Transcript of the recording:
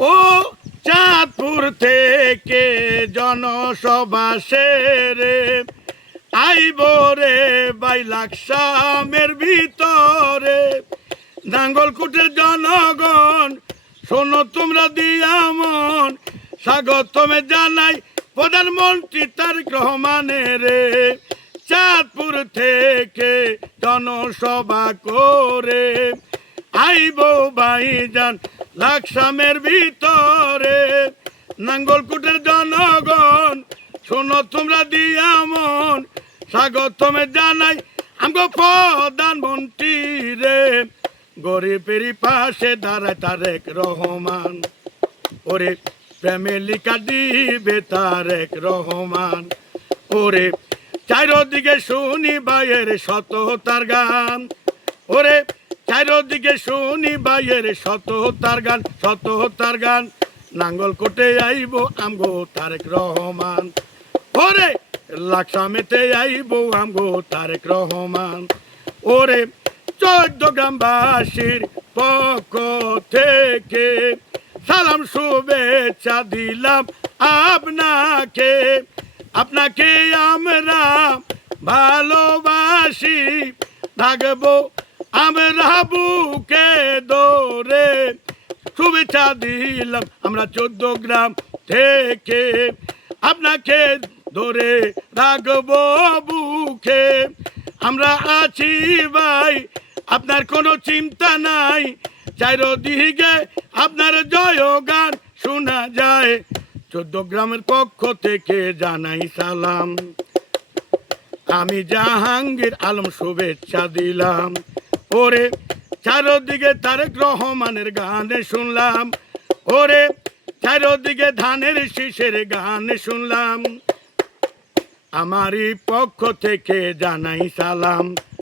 ও চাঁদপুর থেকে জনসভা সেরে আইব রে বাইলাকসামের ভিতরে। নাঙ্গলকোটের জনগণ শোনো তোমরা দিয়া মন, স্বাগতমে জানাই প্রধানমন্ত্রী তারেক রহমানের। চাঁদপুর থেকে জনসভা করে আইব ভাইজান লাকসামের ভিতরে। নাঙ্গলকোটের জনগণ শোনো তোমরা দিয়া মন, স্বাগতমে জানাই আমগো প্রধানমন্ত্রী রে। গরিবের পাশে দাঁড়ায় তারেক রহমান, ওরে ফ্যামিলিকা দিবে তারেক রহমান। ওরে চারিদিকে শুনি ভাইয়ের সততার গান, ওরে চারিদিকে শুনি ভাইয়ের সততার গান, সততার গান। নাঙ্গলকোটে আইব আমগো তারেক রহমান, ওরে লাকসামেতে আইব আমগো তারেক রহমান। ওরে 14 গ্রামবাসীর পক্ষ থেকে সালাম শুভেচ্ছা দিলাম আপনাকে। আপনাকে আমরা ভালোবাসি, থাকবো আমরা বুকে ধরে। শুভেচ্ছা দিলাম আমরা 14 গ্রাম থেকে, আপনাকে ধরে রাখবো বুকে। আমরা আছি ভাই, আপনার কোনো চিন্তা নাই। চারিদিকে আপনার জয়গান শোনা যায়। 14 গ্রামের পক্ষ থেকে জানাই সালাম, আমি জাহাঙ্গীর আলম শুভেচ্ছা দিলাম। ওরে চারিদিকে তারেক রহমানের গানে শুনলাম, ওরে চারিদিকে ধানের শীষের গানে শুনলাম। আমারই পক্ষ থেকে জানাই সালাম।